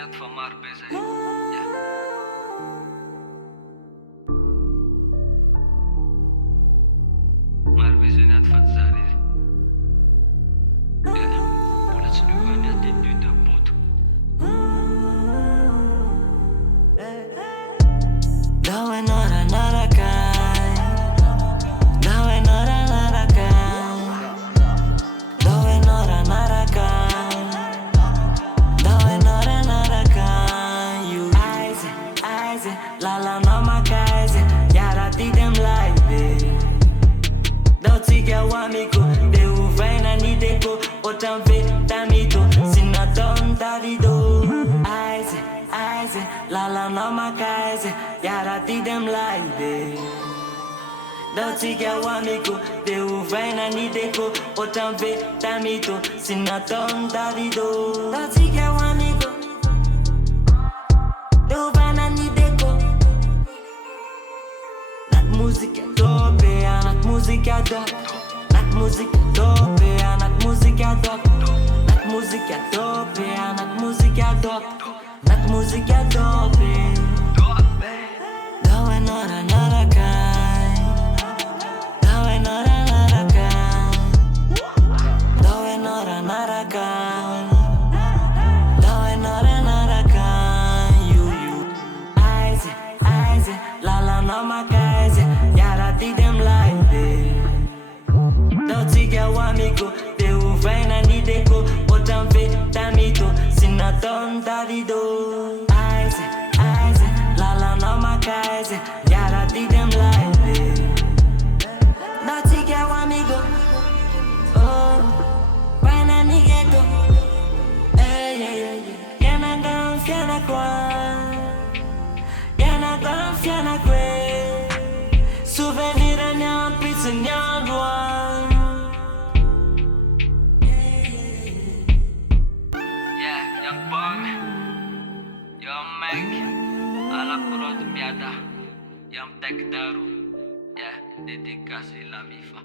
niat fa maro be zay. Yeah. Maro be zay niat fa tsy zary izy. Yeah. Mbola tsy niova niat de nuit de poto. Daw enora narakai, daw enora narakai, daw enora narakai, daw enora narakai. You eyes, lala no makaise, yara ti dem live. Daw tika wamiko, de uvaina ni deko, otamve tamito, sinaton davido. Eyes, lala no makaise, yara ti dem live. Daw tika wamiko, de uvaina ni deko, otamve tamito, sinaton davido. Daw tika wamiko, de uvaina ni deko. Nat música dope, nat música dope, nat música dope, nat música dope, nat música dope, nat música dope, nat música dope. Daw enora narakai, daw enora narakai, daw enora narakai, daw enora narakai. You eyes, lala no makaise, yara ti dem live. Daw tika wamiko, de uvaina ni deko, otamve tamito, sinaton davido. Eyes, lala no makaise, yara ti dem live. Daw tika wamiko, oh, vaina ni ghetto. Yana confiana kwa, yana confiana kwe. Souvenir nyan pizza nyan loin. Yeah, Young Bong, Young Meg, anak perut miada, yang tek daru. Yeah, dedikasi la mifa.